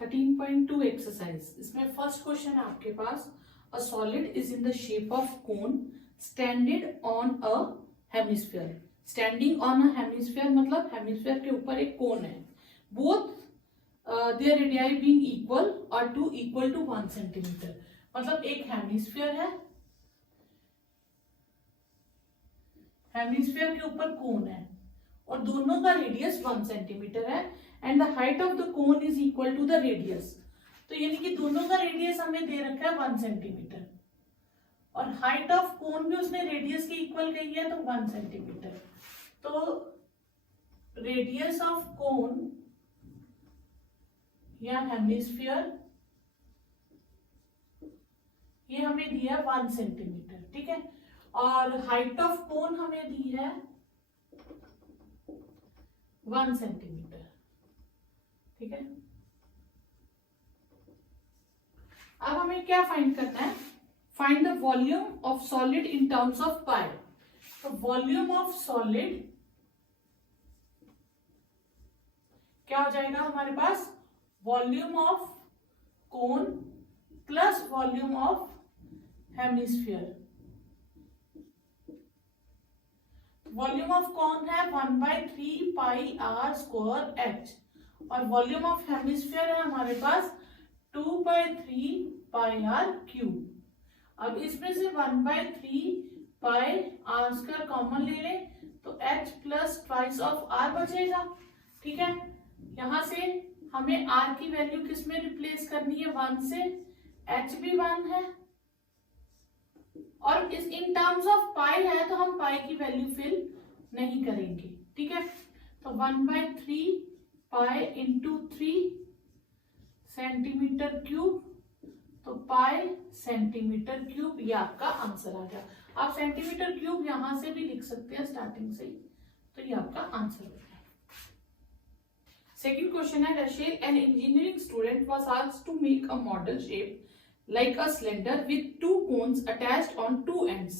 13.2 exercise. इसमें first question है आपके पास, a solid is in the shape of cone standed on a hemisphere. Standing on a hemisphere मतलब hemisphere के ऊपर एक कोन है। Both their radii being equal और टू इक्वल टू 1 सेंटीमीटर। मतलब एक हेमिस्फीयर है, हेमिस्फीयर के ऊपर कोन है और दोनों का radius 1 centimetre is and the height of the cone is equal to the radius. तो यानी कि दोनों का रेडियस हमें दे रखा है 1 सेंटीमीटर और हाइट ऑफ कोन भी उसने रेडियस के इक्वल कही है तो 1 सेंटीमीटर। तो रेडियस ऑफ कोन या हेमिस्फीयर ये हमें दिया 1 सेंटीमीटर, ठीक है। और हाइट ऑफ कोन हमें दी है 1 सेंटीमीटर, ठीक है। अब हमें क्या फाइंड करना है? Find the volume of solid in terms of pi. तो वॉल्यूम ऑफ सॉलिड क्या हो जाएगा हमारे पास? Volume of cone plus volume of hemisphere. Volume of cone है 1/3 पाई आर स्क्वायर एच और वॉल्यूम ऑफ हेमिस्फीयर है हमारे पास 2/3 पाई आर क्यूब। अब इसमें से 1/3 पाई आर स्क्वायर कॉमन ले लें तो h plus twice of r बचेगा, ठीक है। यहां से हमें r की वैल्यू किस में रिप्लेस करनी है? 1 से। h भी 1 है और इस इन टर्म्स ऑफ पाई है तो हम पाई की वैल्यू फिल नहीं करेंगे, ठीक है। तो 1/3 पाई इंटू 3 सेंटीमीटर क्यूब, तो पाई सेंटीमीटर क्यूब, ये आपका आंसर आ गया। आप सेंटीमीटर क्यूब यहां से भी लिख सकते हैं स्टार्टिंग से, तो ये आपका आंसर हो गया। सेकंड क्वेश्चन है, Rachel an engineering student was asked to make a model shape like a cylinder with two cones attached on two ends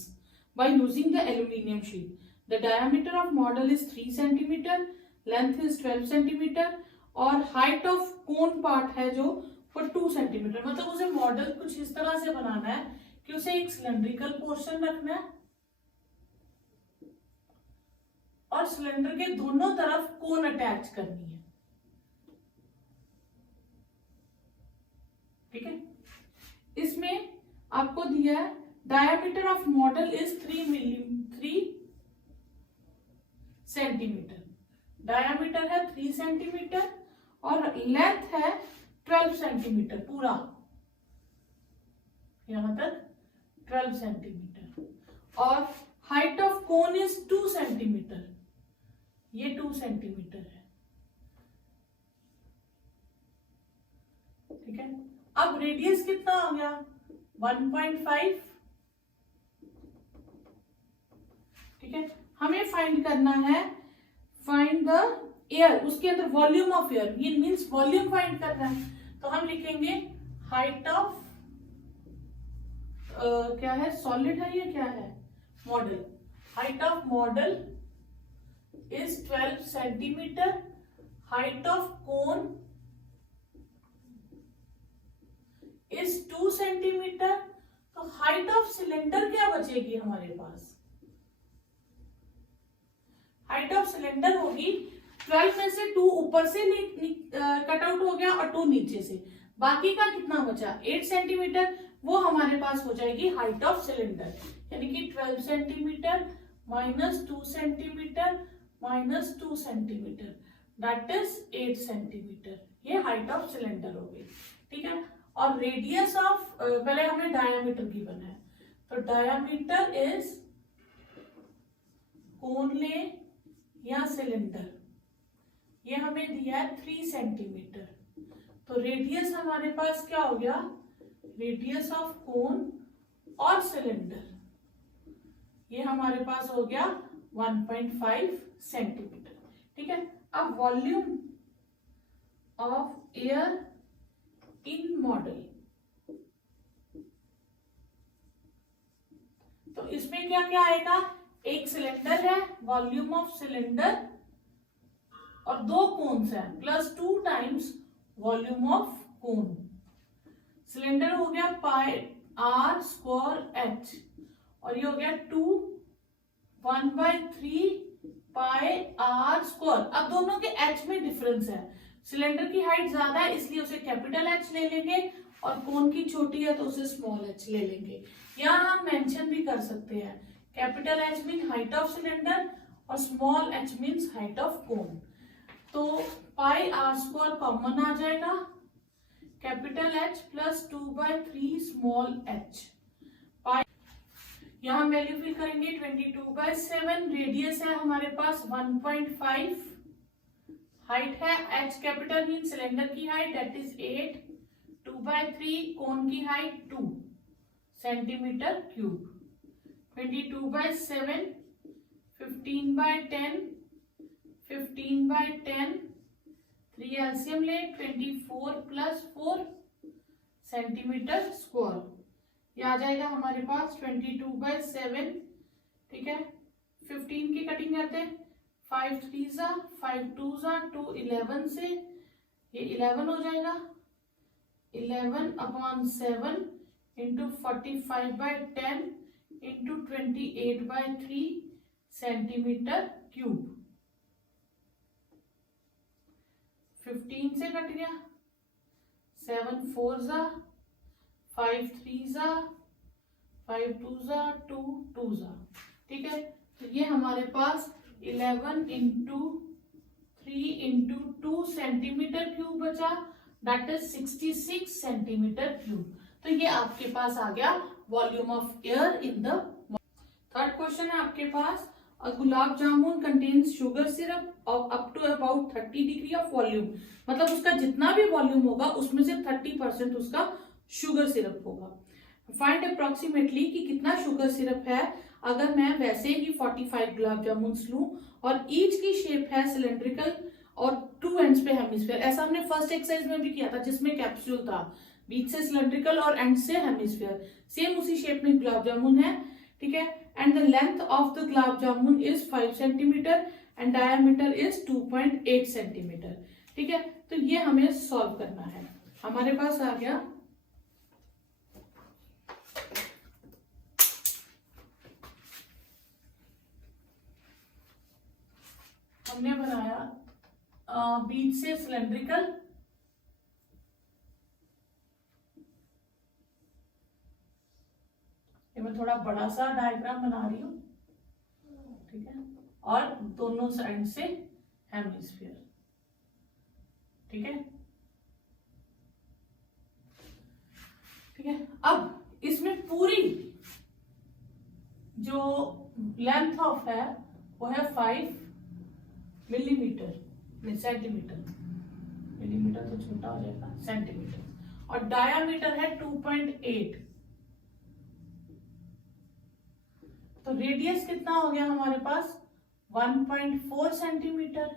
by using the aluminium sheet. The diameter of model is 3 centimeter, length is 12 centimeter और height of cone part है जो for 2 centimeter। मतलब उसे model कुछ इस तरह से बनाना है कि उसे एक सिलेंड्रिकल पोर्शन रखना है और सिलेंडर के दोनों तरफ कोन अटैच करनी है, ठीक है। इसमें आपको दिया है diameter of model is 3 centimetre. Diameter है 3 सेंटीमीटर और लेंथ है 12 सेंटीमीटर पूरा, यहां तक 12 सेंटीमीटर और height of cone is 2 centimetre, ये 2 सेंटीमीटर है, ठीक है। अब रेडियस कितना हो गया? 1.5, ठीक है। हमें फाइंड करना है, फाइंड द एयर, उसके अंदर वॉल्यूम ऑफ एयर, ये मींस वॉल्यूम फाइंड करना है। तो हम लिखेंगे हाइट ऑफ क्या है? सॉलिड है, ये क्या है? Model. Height of model is 12 centimetre, height of cone is 2 centimetre. तो हाइट ऑफ सिलेंडर क्या बचेगी हमारे पास? हाइट ऑफ सिलेंडर होगी 12 में से 2 ऊपर से कट आउट हो गया और 2 नीचे से, बाकी का कितना बचा? 8 सेंटीमीटर। वो हमारे पास हो जाएगी हाइट ऑफ सिलेंडर, यानी कि 12 centimetre minus 2 centimetre minus 2 centimetre that is 8 centimetre. ये हाइट ऑफ सिलेंडर हो गई, ठीक है। और रेडियस ऑफ पहले हमें डायामीटर की बना है, तो डायामीटर इज कोन ले या सिलेंडर, ये हमें दिया है 3 सेंटीमीटर। तो रेडियस हमारे पास क्या हो गया? रेडियस ऑफ कोन और सिलेंडर ये हमारे पास हो गया 1.5 सेंटीमीटर, ठीक है। अब volume of air in model, तो इसमें क्या क्या आएगा? एक सिलेंडर है, वॉल्यूम ऑफ सिलेंडर और 2 कोन्स है plus 2 times volume of cone. Cylinder हो गया पाई आर स्क्वायर एच, और ये हो गया 1/3 पाई आर स्क्वायर। अब दोनों के एच में डिफरेंस है, सिलेंडर की हाइट ज्यादा है इसलिए उसे कैपिटल एच ले लेंगे, और कोन की छोटी है तो उसे स्मॉल एच ले लेंगे। यहाँ हम मेंशन भी कर सकते हैं, capital H mean height of cylinder और small H means height of cone. तो पाई आर स्क्वायर कॉमन आ जाएगा, capital H plus 2/3 small H. Pi यहां वैल्यू फिल करेंगे 22/7, रेडियस है हमारे पास 1.5, हाइट है एच कैपिटल मीन सिलेंडर की हाइट दैट इज 8, 2/3 कोन की हाइट 2 सेंटीमीटर क्यूब। 22/7, 15/10, 15/10, 3 एलसीएम ले 24 + 4 सेंटीमीटर स्क्वायर। ये आ जाएगा हमारे पास 22/7, ठीक है। 15 की कटिंग करते हैं, 5 3 जा 5 2 जा 2 11 से ये 11 हो जाएगा, 11/7 इंटू 45/10 इंटू 28/3 सेंटीमीटर क्यूब। 15 से कट गया, 7 4 जा 5 3 जा 5 2 जा 2 2 जा, ठीक है। तो ये हमारे पास 11 इंटू 3 इंटू 2 सेंटीमीटर क्यूब बचा, दैट इज 66 सेंटीमीटर क्यूब। तो ये आपके पास आ गया volume of air in the. Third question है आपके पास, a gulab jamun contains sugar syrup of up to about 30 degree of volume, मतलब उसका जितना भी वॉल्यूम होगा उसमें से 30% उसका शुगर सिरप होगा। फाइंड अप्रोक्सीमेटली कि कितना शुगर सिरप है अगर मैं वैसे ही 45 गुलाब जामुन लूं और ईच की शेप है सिलेंड्रिकल और 2 एंड्स पे हेमिस्फीयर। ऐसा हमने फर्स्ट एक्सरसाइज में भी किया था जिसमें कैप्सूल था, बीच से सिलेंड्रिकल और एंड से हेमिस्फीयर, सेम उसी शेप में गुलाब जामुन है, ठीक है। And the length of the gulab jamun is 5 centimetre and diameter is 2.8 centimetre, ठीक है। तो ये हमें सॉल्व करना है। हमारे पास आ गया हमने बनाया बीच से सिलेंड्रिकल, ये मैं थोड़ा बड़ा सा डायग्राम बना रही हूं, ठीक है, और दोनों साइड से हेमिस्फीयर, ठीक है, ठीक है। अब इसमें पूरी जो लेंथ ऑफ है वो है 5 मिलीमीटर, सेंटीमीटर, मिलीमीटर तो छोटा हो जाएगा, सेंटीमीटर, और डायामीटर है 2.8। तो रेडियस कितना हो गया हमारे पास 1.4 सेंटीमीटर।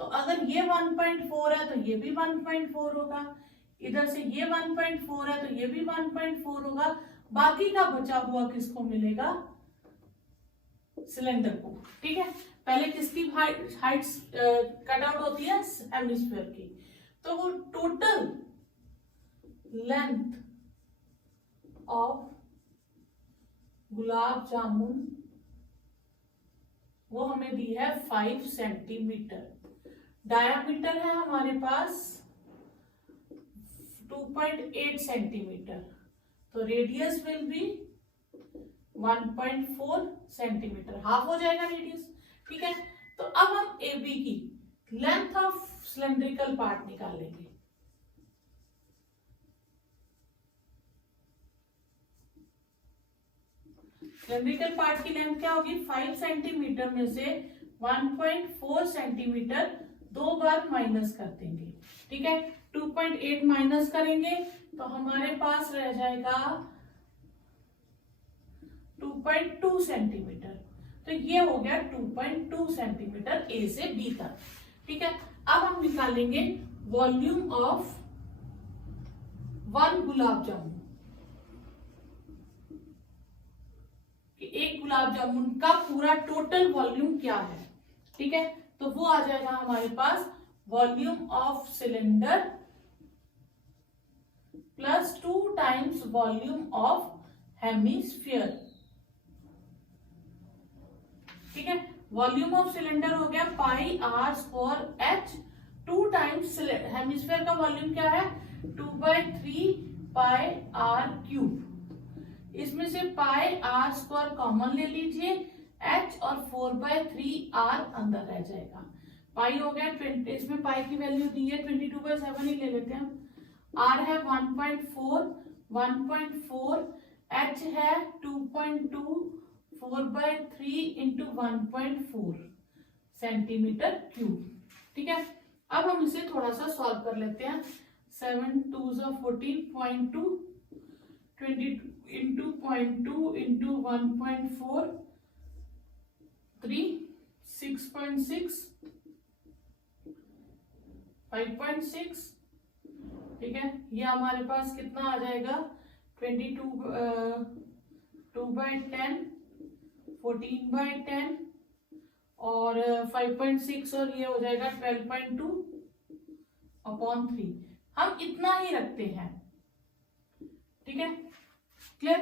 तो अगर ये 1.4 है तो ये भी 1.4 होगा, इधर से ये 1.4 है तो ये भी 1.4 होगा, बाकी का बचा हुआ किसको मिलेगा, सिलेंडर को, ठीक है। पहले किसकी हाइट कट आउट होती है, हेमिस्फीयर की। तो वो टोटल लेंथ ऑफ गुलाब जामुन वो हमें दी है 5 सेंटीमीटर। डायामीटर है हमारे पास 2.8 सेंटीमीटर, तो radius will be 1.4 centimetre, half हो जाएगा रेडियस, ठीक है। तो अब हम ए बी की लेंथ ऑफ सिलेंड्रिकल पार्ट निकालेंगे। सिलेंड्रिकल पार्ट की लेंथ क्या होगी, 5 सेंटीमीटर में से 1.4 सेंटीमीटर 2 बार माइनस कर देंगे, ठीक है। 2.8 माइनस करेंगे तो हमारे पास रह जाएगा 2.2 सेंटीमीटर। तो ये हो गया 2.2 सेंटीमीटर ए से बी तक, ठीक है। अब हम निकालेंगे वॉल्यूम ऑफ 1 गुलाब जामुन, कि एक गुलाब जामुन का पूरा टोटल वॉल्यूम क्या है, ठीक है। तो वो आ जाएगा हमारे पास volume of cylinder plus 2 times volume of hemisphere. ठीक है, वॉल्यूम ऑफ सिलेंडर हो गया pi R square H, 2 times hemisphere का वॉल्यूम क्या है 2/3 पाई आर क्यूब। इसमें से पाई आर स्क्वायर कॉमन ले लीजिए, एच और 4/3 आर अंदर रह जाएगा। पाई हो गया 20, इसमें पाई की वैल्यू दी है 22/7 ही ले लेते हैं। आर है 1.4 एच है 2.2, 4/3 इंटू 1.4 सेंटीमीटर क्यूब। ठीक है, अब हम इसे थोड़ा सा सॉल्व कर लेते हैं। 7 2 14.2, 20 इंटू 0.2 इंटू 1.4, 3 6.6 5.6। ठीक है, ये हमारे पास कितना आ जाएगा 22 2/10, 14/10 और 5.6 और ये हो जाएगा 12.2/3। हम इतना ही रखते हैं। ठीक है, क्लियर।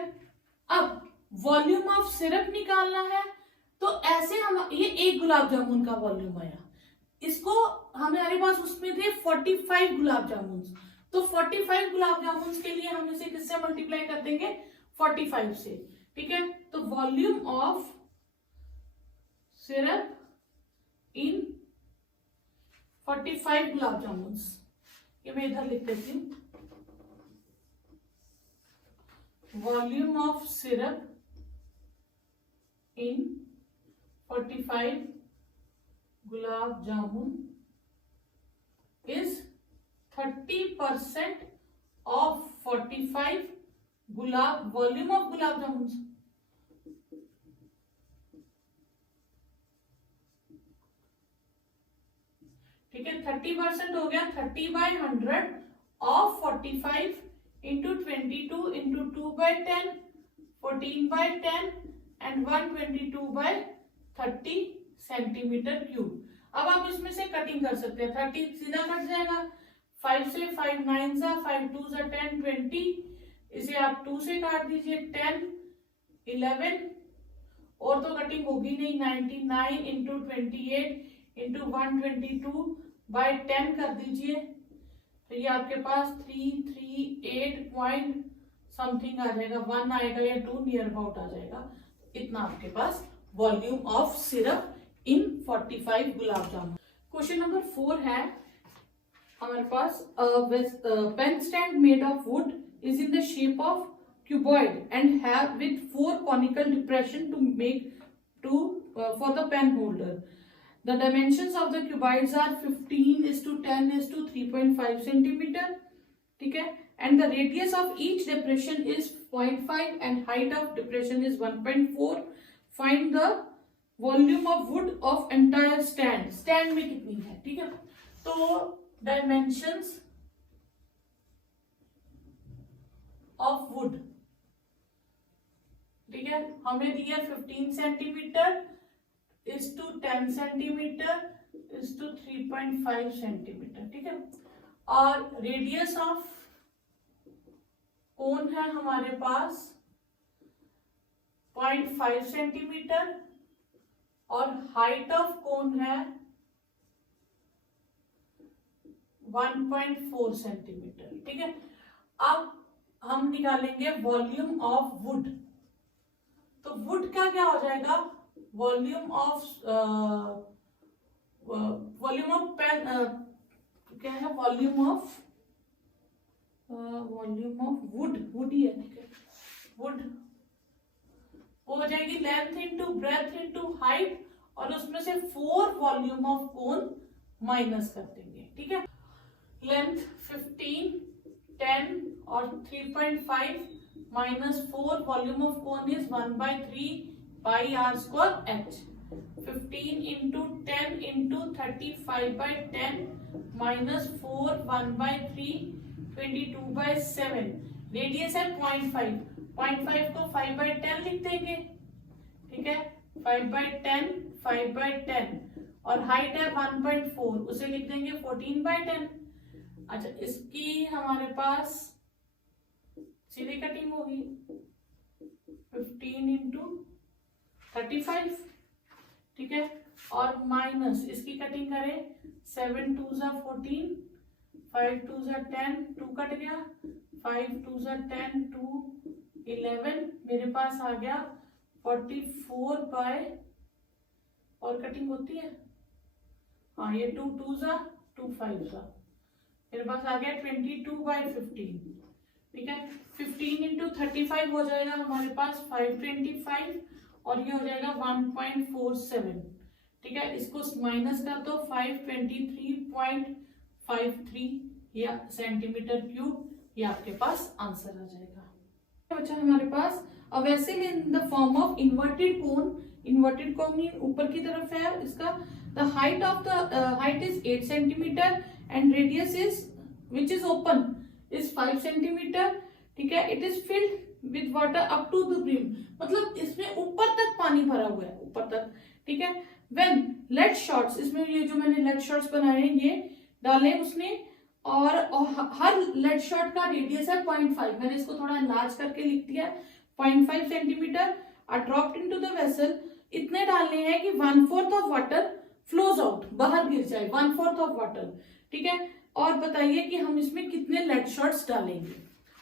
अब वॉल्यूम ऑफ सिरप निकालना है, तो ऐसे हम ये एक गुलाब जामुन का वॉल्यूम आया, इसको हमारे पास उसमें थे 45 गुलाब जामुन, तो 45 गुलाब जामुन के लिए हम इसे किससे मल्टीप्लाई कर देंगे 45 से। ठीक है, तो volume of syrup in 45 gulab jamun, ये मैं इधर लिख देती हूँ। Volume of syrup in 45 gulab jamun is 30% of 45 gulab volume of gulab jamun. ठीक है, 30% हो गया 30/100 of 45 into 22 into 2/10, 14/10 and 122/30 centimetre cube. अब आप इसमें से कटिंग कर सकते हैं, 30 सीधा कट जाएगा, 5 से 5 9 सा 5 2 सा 10 20, इसे आप 2 से काट दीजिए 10 11, और तो कटिंग होगी नहीं, 99 इंटू 28 इंटू 122/10 कर दीजिए, तो ये आपके पास 338 पॉइंट समथिंग आ जाएगा, 1 आएगा या 2 नियर अबाउट आ जाएगा। इतना आपके पास volume of syrup in 45 gulab jamun. Question number 4 है हमारे पास, pen stand made of wood is in the shape of cuboid and have with 4 conical depression to make for the pen holder. The dimensions of the cuboids are 15:10:3.5 centimeter. ठीक है, and the radius of each depression is 0.5 and height of depression is 1.4. Find the volume of wood of entire stand. Stand में कितनी है? ठीक है, तो dimensions of wood, ठीक है, हमें दिया 15 centimetre is to 10 centimetre is to 3.5 centimetre. ठीक है, और रेडियस ऑफ कोन है हमारे पास 0.5 सेंटीमीटर और हाइट ऑफ कोन है 1.4 सेंटीमीटर। ठीक है, अब हम निकालेंगे वॉल्यूम ऑफ वुड, तो वुड का क्या हो जाएगा वॉल्यूम ऑफ पेन, क्या है वॉल्यूम ऑफ वुड ही है। ठीक है, वुड हो जाएगी length into breadth into height, और उसमें से 4 वॉल्यूम ऑफ कोन माइनस कर देंगे। ठीक है, लेंथ 15 10 और 3.5 minus 4 volume of cone is 1/3 pi r square h. 15 into 10 into 35/10 minus 4 1/3 22/7। Radius है 0.5, 0.5 को 5/10 लिख देंगे। ठीक है, 5/10 5/10 और हाइट है 1.4, उसे लिख देंगे 14/10। अच्छा, इसकी हमारे पास सीधी कटिंग होगी 15 इंटू 35, ठीक है, और माइनस इसकी कटिंग करें 7 2 ज़ा 14, 5 2 ज़ा 10, 2 कट गया, 5 2 ज़ा 10, 2 11, मेरे पास आ गया 44 बाय, और कटिंग होती है, हाँ ये 2 2 ज़ा 2 5 ज़ा, मेरे पास आ गया 22 बाय 15, ठीक है। 15 इंटू 35 हो जाएगा हमारे पास 525, और ये हो जाएगा 1.47, ठीक है। इसको माइनस कर दो 523.53 या सेंटीमीटर क्यूब, ये आपके पास आंसर आ जाएगा। बच्चा हमारे पास a vessel in the form of inverted cone, inverted cone ऊपर की तरफ है, इसका the height of the height is 8 centimetre and radius is which is open is 5 centimetre, ठीक है। It is filled with water up to the brim, मतलब इसमें ऊपर तक पानी भरा हुआ है, ऊपर तक, ठीक है। व्हेन लेड शॉट्स, इसमें ये जो मैंने लेड शॉट्स बनाए हैं ये डाले उसने, और हर लेड शॉट का रेडियस है 0.5, मैंने इसको थोड़ा एनलार्ज करके लिख दिया है 0.5 centimetre, are dropped into the vessel, इतने डालने हैं कि 1/4 ऑफ वाटर फ्लोज आउट, बाहर गिर जाए 1/4 ऑफ वाटर, ठीक है। और बताइए कि हम इसमें कितने लेड शॉट्स डालेंगे।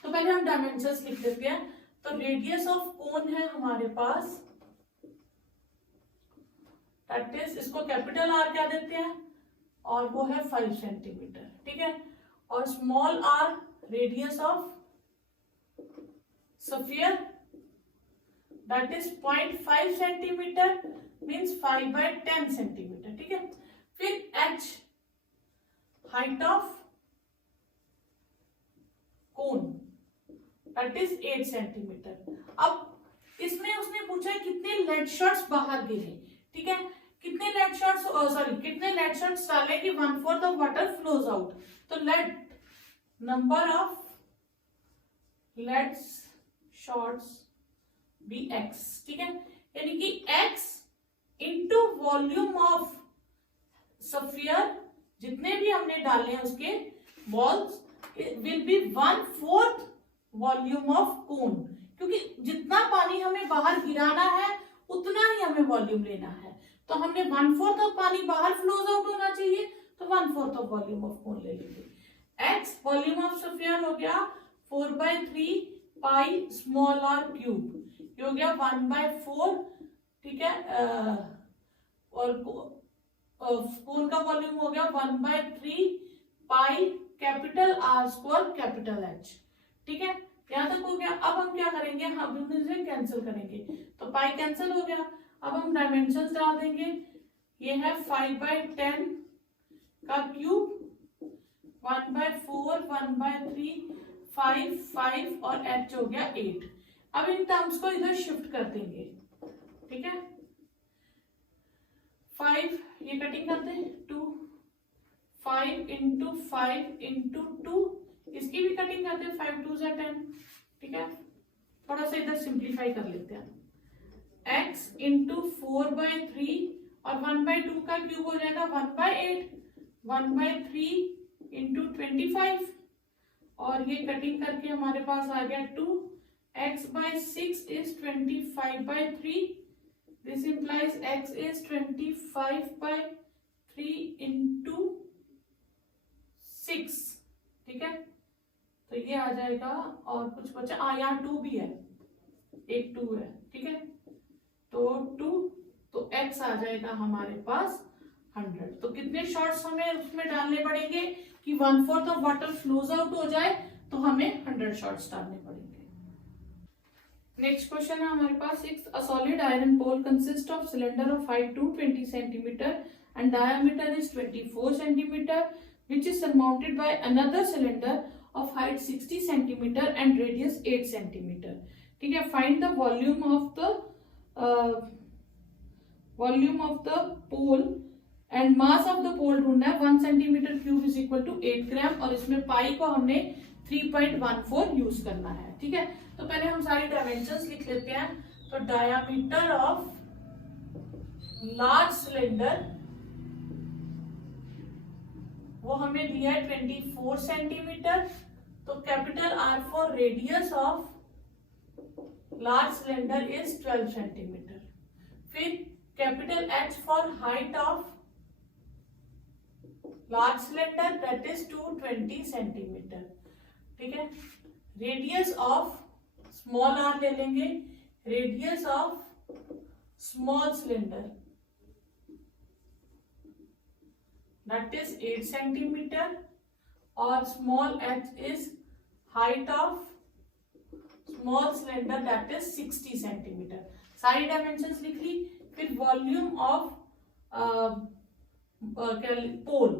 तो पहले हम डायमेंशंस लिख देते हैं। तो रेडियस ऑफ कोन है हमारे पास, दैट इज, इसको कैपिटल आर क्या देते हैं, और वो है 5 सेंटीमीटर, ठीक है। और small r radius of sphere, that is 0.5 centimetre, means 5/10 centimetre, ठीक है। फिर h, height of cone, that is 8 centimetre. अब इसमें उसने पूछा है कितने लेड शॉट्स बाहर गिरे, ठीक है, कितने लेड शॉट्स, सॉरी कितने लेड शॉट्स डाले कि 1/4 ऑफ वाटर फ्लोज आउट। तो let number of lead shots be x, ठीक है, यानी कि x into volume of sphere, जितने भी हमने डाले हैं उसके balls, will be 1/4 volume of cone, क्योंकि जितना पानी हमें बाहर गिराना है उतना ही हमें वॉल्यूम लेना है, तो हमने 1/4 ऑफ पानी बाहर फ्लोज आउट होना चाहिए, तो 1/4 ऑफ वॉल्यूम ऑफ कोन ले लेंगे। x वॉल्यूम ऑफ स्फीयर हो गया 4/3 पाई स्मॉल आर क्यूब, ये हो गया 1/4, ठीक है, और कोन का वॉल्यूम हो गया 1/3 पाई capital R square capital H, ठीक है, यहां तक हो गया। अब हम क्या करेंगे, हम इसे कैंसिल करेंगे, तो पाई कैंसिल हो गया। अब हम डायमेंशंस डाल देंगे, ये है 5/10 का क्यूब, 1/4, 1/3, 5, 5 और h हो गया 8। अब इन टर्म्स को इधर शिफ्ट कर देंगे, ठीक है। 5 ये कटिंग करते हैं 2, 5 इंटू 5 इंटू 2, इसकी भी कटिंग करते हैं 5 2 ज़ा 10, ठीक है। थोड़ा सा इधर सिंप्लीफाई कर लेते हैं, x इंटू 4/3 और 1/2 का क्यूब हो जाएगा 1/8, 1/3 इंटू 25, और ये कटिंग करके हमारे पास आ गया 2, x/6 is 25/3, this implies x is 25/3 into 6, ठीक है। तो ये आ जाएगा, और कुछ बचा, यहाँ 2 भी है, एक 2 है, ठीक है, तो 2, तो x आ जाएगा हमारे पास 100। तो कितने शॉट्स हमें उसमें डालने पड़ेंगे कि 1/4 ऑफ वाटर फ्लोज आउट हो जाए, तो हमें 100 शॉट्स डालने पड़ेंगे। नेक्स्ट क्वेश्चन है हमारे पास 6, a solid iron pole consist of cylinder of height 220 centimetre and diameter is 24 centimetre which is surmounted by another cylinder of height 60 centimeter and radius 8 centimeter, ठीक है। find the volume of the pole and mass of the pole ढूंढना है, 1 centimeter cube is equal to 8 ग्राम, और इसमें पाई को हमने 3.14 use करना है, ठीक है। तो पहले हम सारी डायमेंशंस लिख लेते हैं। तो डायामीटर ऑफ लार्ज सिलेंडर वो हमें दिया है 24 सेंटीमीटर, तो capital R for radius of large cylinder is 12 centimetre. फिर capital H for height of large cylinder that is 220 centimetre. ठीक है, रेडियस ऑफ स्मॉल आर ले लेंगे, radius of small cylinder that is 8 centimetre और small H is height of small cylinder that is 60 centimetre. सारी dimensions लिख ली। फिर volume of पोल,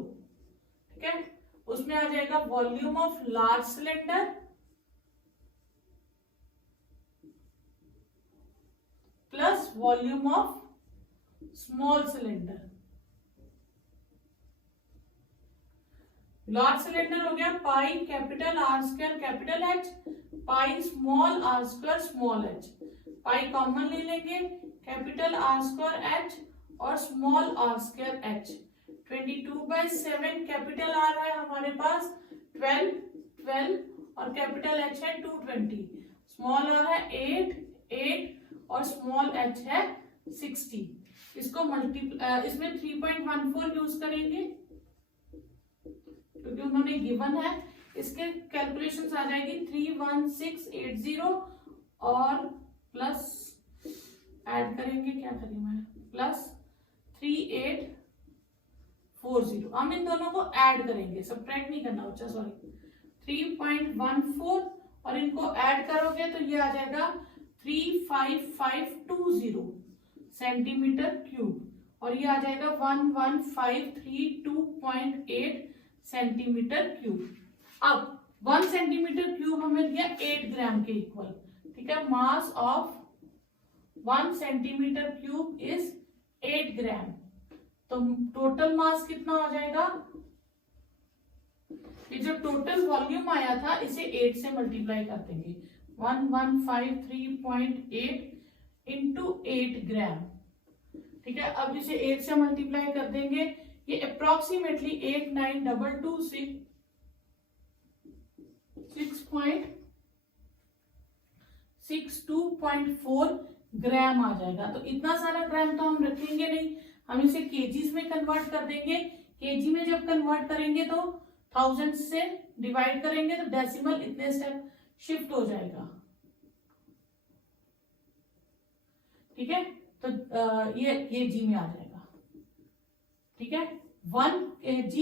ठीक है, उसमें आ जाएगा volume of large cylinder plus volume of small cylinder. Large cylinder हो गया pi capital R square capital H pi small r square small H. Pi common ले लेंगे, कैपिटल आर स्क्वायर एच और small r square h. 22/7 capital R है हमारे पास 12 और capital H है 220। Small are है 8 और स्मॉल एच है 60। इसको इसमें 3.14 यूज करेंगे क्योंकि उन्होंने गिवन है। इसके कैलकुलेशंस आ जाएगी 31680 और प्लस ऐड करेंगे, क्या करें मैं, प्लस 3840। हम इन दोनों को ऐड करेंगे, सब्ट्रैक्ट नहीं करना बच्चा, सॉरी। 3.14 और इनको ऐड करोगे तो ये आ जाएगा 35520 सेंटीमीटर क्यूब और ये आ जाएगा 11532.8 सेंटीमीटर क्यूब। अब 1 सेंटीमीटर क्यूब हमें दिया 8 ग्राम के इक्वल। ठीक है, mass of 1 centimetre cube is 8 ग्राम। तो टोटल मास कितना हो जाएगा, ये जो टोटल वॉल्यूम आया था इसे 8 से मल्टीप्लाई कर देंगे। 1153.8 इंटू 8 ग्राम। ठीक है, अब इसे 8 से मल्टीप्लाई कर देंगे, ये अप्रोक्सीमेटली 6.62.4 ग्राम आ जाएगा। तो इतना सारा ग्राम तो हम रखेंगे नहीं, हम इसे केजीज में कन्वर्ट कर देंगे। केजी में जब कन्वर्ट करेंगे तो 1000 से डिवाइड करेंगे तो डेसिमल इतने स्टेप शिफ्ट हो जाएगा। ठीक है, तो ये जी में आ जाएगा। ठीक है, 1 kg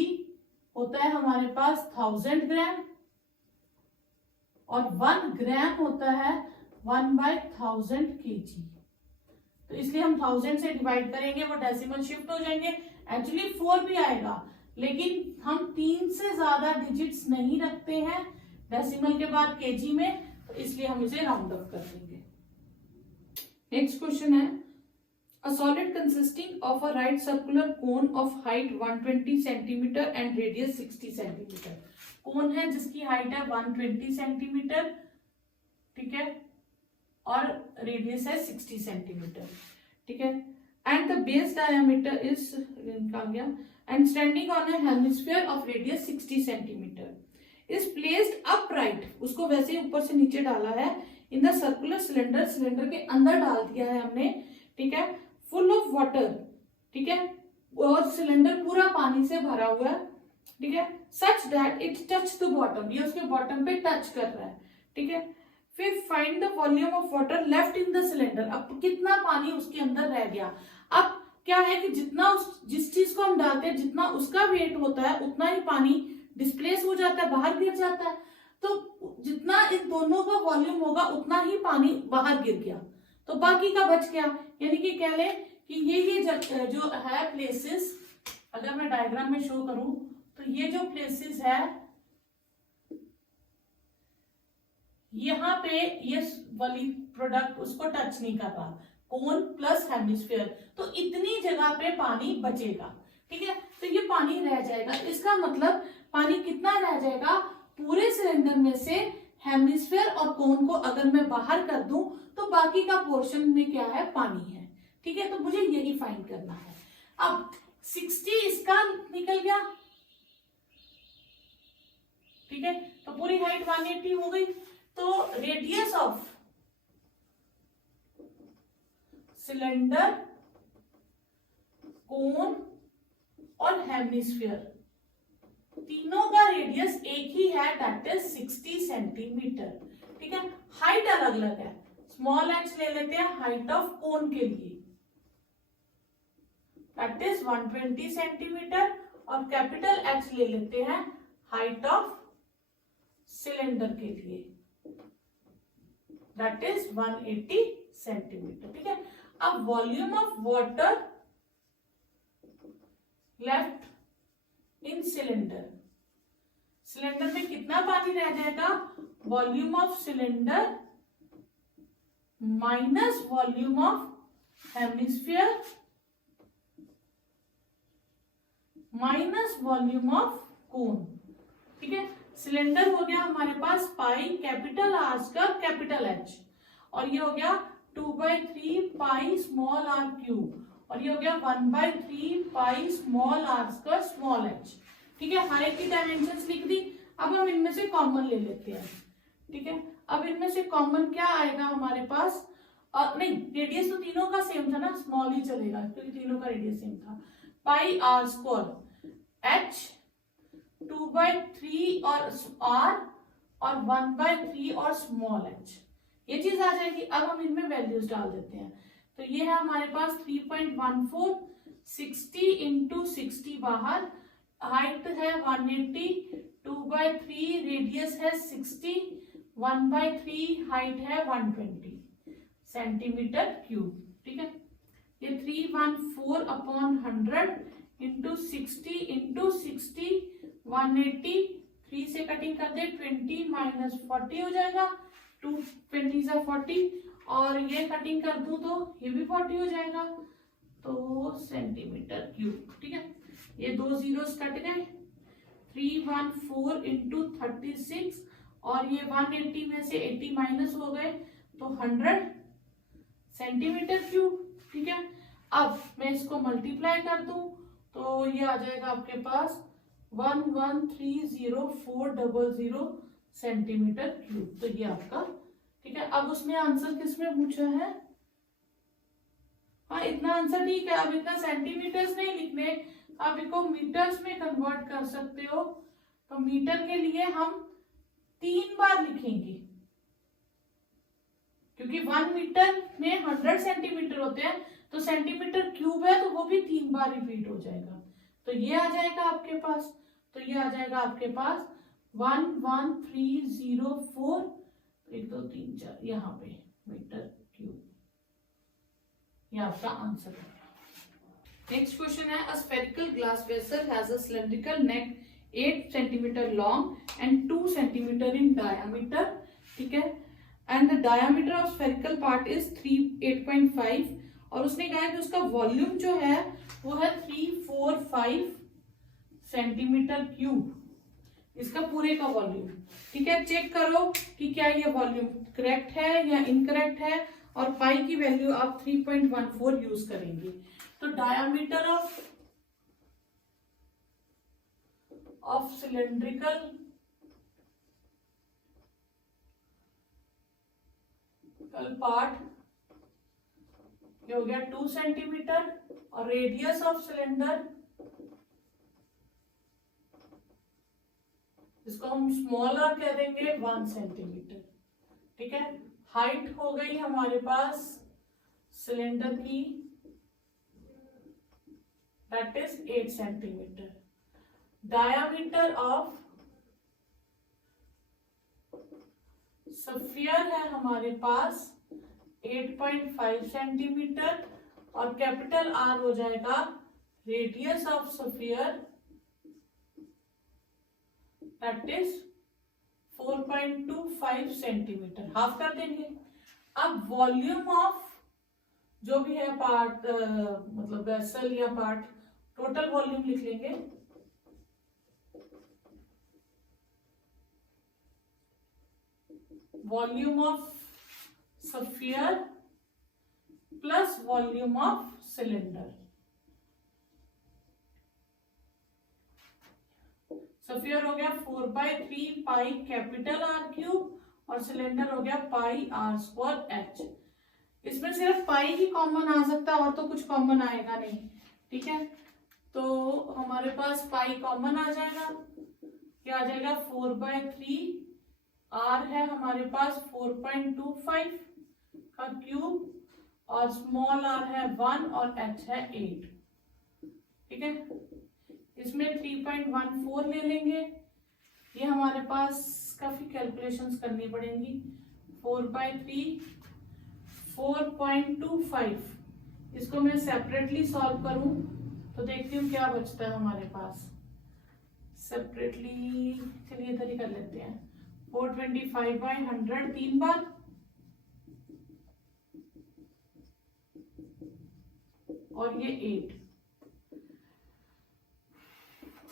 होता है हमारे पास 1000 ग्राम और 1 ग्राम होता है 1/1000 kg। तो इसलिए हम 1000 से डिवाइड करेंगे, वो डेसिमल शिफ्ट हो जाएंगे। एक्चुअली 4 भी आएगा, लेकिन हम 3 से ज्यादा डिजिट्स नहीं रखते हैं डेसिमल के बाद केजी में, तो इसलिए हम इसे राउंड अप कर देंगे। नेक्स्ट क्वेश्चन है, a solid consisting of a right circular cone of height 120 centimeter and radius 60 centimeter। कोन है जिसकी हाइट है 120 सेंटीमीटर, ठीक है, और रेडियस है 60 सेंटीमीटर। ठीक है, and the base diameter is निकाल गया and standing on A hemisphere of radius 60 centimetre is placed upright. उसको वैसे ही ऊपर से नीचे डाला है। In the circular cylinder, cylinder के अंदर डाल दिया है हमने। ठीक है, फुल ऑफ वाटर। ठीक है, और सिलेंडर पूरा पानी से भरा हुआ है। ठीक है, such that it touch the bottom, ये उसके बॉटम पे टच कर रहा है। ठीक है, फिर find the volume of water left in the cylinder. अब कितना पानी उसके अंदर रह गया। अब क्या है कि जितना जिस चीज को हम डालते हैं, जितना उसका वेट होता है उतना ही पानी डिस्प्लेस हो जाता है, बाहर गिर जाता है। तो जितना इन दोनों का वॉल्यूम होगा उतना ही पानी बाहर गिर गया, तो बाकी का बच गया। यानी कि कह ले कि ये जो है प्लेसेस, अगर मैं डायग्राम में शो करूं तो ये जो प्लेसेस है, यहाँ पे ये वाली प्रोडक्ट उसको टच नहीं कर रहा, कोन प्लस हेमिस्फीयर, तो इतनी जगह पे पानी बचेगा। ठीक है, तो ये पानी रह जाएगा। इसका मतलब पानी कितना रह जाएगा, पूरे सिलेंडर में से हेमिस्फीयर और कोन को अगर मैं बाहर कर दूं तो बाकी का पोर्शन में क्या है, पानी है। ठीक है, तो मुझे यही फाइंड करना है। अब 60 इसका निकल गया, ठीक है, तो पूरी हाइट 180 हो गई। तो रेडियस ऑफ सिलेंडर, कोन और हेमिस्फीयर, तीनों का रेडियस एक ही है, दैट इज 60 सेंटीमीटर। ठीक है, हाइट अलग अलग है। स्मॉल एच ले लेते हैं हाइट ऑफ कोन के लिए, दैट इज 120 सेंटीमीटर, और कैपिटल एच ले लेते हैं हाइट ऑफ सिलेंडर के लिए, दैट इज 180 सेंटीमीटर। ठीक है, अब volume of water left in cylinder, cylinder में कितना पानी रह जाएगा, volume of cylinder minus volume of hemisphere minus volume of cone. ठीक है, सिलेंडर हो गया हमारे पास pi capital R square capital H, और ये हो गया 2/3 पाई स्मॉल आर क्यूब, और ये हो गया 1/3 pi small r square small h. ठीक है, हर एक की डायमेंशंस लिख दी। अब हम इनमें से कॉमन ले लेते हैं। ठीक है, अब इनमें से कॉमन क्या आएगा हमारे पास, नहीं रेडियस तो तीनों का सेम था ना, स्मॉल ही चलेगा क्योंकि तीनों का रेडियस सेम था। पाई आर स्क्वायर एच 2/3 और 1/3 और स्मॉल एच, ये चीज आ जाएगी। अब हम इनमें वैल्यूज डाल देते हैं। तो ये है हमारे पास 3.14, 60 इंटू 60 बाहर, हाइट है 180, 2/3 रेडियस है 60, 1/3 हाइट है 120 सेंटीमीटर क्यूब। ठीक है, ये 314/100 इंटू 60 इंटू 60, 180, 3 से कटिंग कर दे 20 माइनस 40 हो जाएगा, 2 20 40, और ये कटिंग कर दूं तो ये भी 40 हो जाएगा, तो सेंटीमीटर क्यूब। ठीक है, ये 2 जीरोस कट गए, 314 इंटू 36, और ये 180 में से 80 माइनस हो गए तो 100 सेंटीमीटर क्यूब। ठीक है, अब मैं इसको मल्टीप्लाई कर दूं तो ये आ जाएगा आपके पास 1130400 सेंटीमीटर क्यूब। तो ये आपका, ठीक है। अब उसने आंसर किसमें पूछा है, हाँ इतना आंसर ठीक है। अब इतना सेंटीमीटर्स नहीं लिखने, आप इसको मीटर्स में कन्वर्ट कर सकते हो। तो मीटर के लिए हम 3 बार लिखेंगे, क्योंकि 1 मीटर में 100 सेंटीमीटर होते हैं, तो सेंटीमीटर क्यूब है तो वो भी 3 बार रिपीट हो जाएगा। तो ये आ जाएगा आपके पास, तो ये आ जाएगा आपके पास 11304, 1 2 3 4 यहाँ पे मीटर क्यूब, ये आपका आंसर है। नेक्स्ट क्वेश्चन है, a spherical glass vessel has a cylindrical neck 8 centimetre long and 2 centimetre in diameter. ठीक है, and the diameter of spherical part is 8.5, और उसने कहा कि उसका वॉल्यूम जो है वो है 345 सेंटीमीटर क्यूब, इसका पूरे का वॉल्यूम। ठीक है, चेक करो कि क्या ये वॉल्यूम करेक्ट है या इनकरेक्ट है, और पाई की वैल्यू आप 3.14 यूज करेंगे। तो डायमीटर ऑफ सिलेंड्रिकल पार्ट ये हो गया 2 सेंटीमीटर, और रेडियस ऑफ सिलेंडर इसको हम स्मॉल आर कह देंगे 1 सेंटीमीटर। ठीक है, हाइट हो गई हमारे पास सिलेंडर की, that is 8 centimetre. Diameter of sphere है हमारे पास 8.5 सेंटीमीटर, और कैपिटल आर हो जाएगा radius of sphere, that is 4.25 centimetre, half कर देंगे। अब वॉल्यूम ऑफ जो भी है पार्ट, मतलब वेसल या पार्ट, टोटल वॉल्यूम लिख लेंगे। Volume of sphere plus volume of cylinder. Sphere हो गया 4/3 पाई कैपिटल आर क्यूब और सिलेंडर हो गया पाई आर स्क्वायर एच। इसमें सिर्फ पाई ही कॉमन आ सकता है और तो कुछ कॉमन आएगा नहीं, ठीक है। तो हमारे पास पाई कॉमन आ जाएगा, क्या आ जाएगा 4/3 आर है हमारे पास 4.25 का क्यूब और स्मॉल आर है 1 और एच है 8, ठीक है। इसमें 3.14 ले लेंगे, ये हमारे पास काफी कैलकुलेशंस करनी पड़ेंगी। 4/3 4.25, इसको मैं सेपरेटली सॉल्व करूं तो देखती हूँ क्या बचता है हमारे पास सेपरेटली। चलिए इधर ही कर लेते हैं। 425/100 3 बार और ये 8,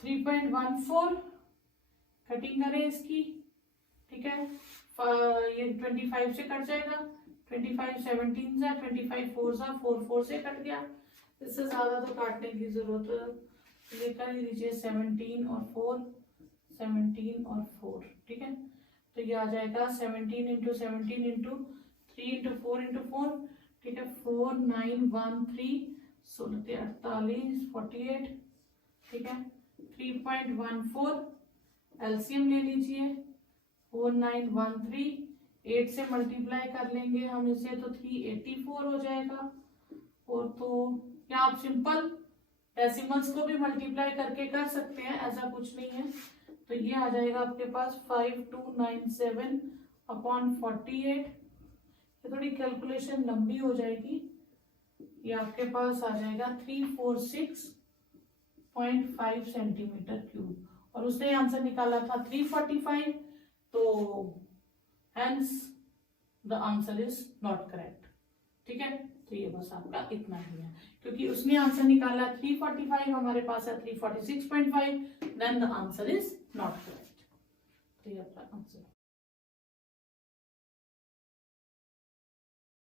3.14 कटिंग करें इसकी, ठीक है। ये 25 से कट जाएगा, 25 17 से 25 4 सा 4 से कट गया, इससे ज्यादा तो काटने की जरूरत लेकर ही दीजिए। 17 और 4 17 और 4, ठीक है। तो ये आ जाएगा 17 इंटू 17 इंटू 3 इंटू 4 इंटू 4, ठीक है। 4913 16 48 48, ठीक है। 3.14 एलसीएम ले लीजिए। 4913 8 से मल्टीप्लाई कर लेंगे हम इसे तो 384 हो जाएगा। और तो क्या आप सिंपल डेसिमल्स को भी मल्टीप्लाई करके कर सकते हैं, ऐसा कुछ नहीं है। तो ये आ जाएगा आपके पास 5297/48। ये थोड़ी कैलकुलेशन लंबी हो जाएगी, ये आपके पास आ जाएगा 346.5 सेंटीमीटर क्यूब और उसने आंसर निकाला था 345, तो hence the answer is not correct, ठीक है। तो ये बस आपका इतना ही है, क्योंकि उसने आंसर निकाला 345, हमारे पास है 346.5, then the answer is not correct. तो ये आपका आंसर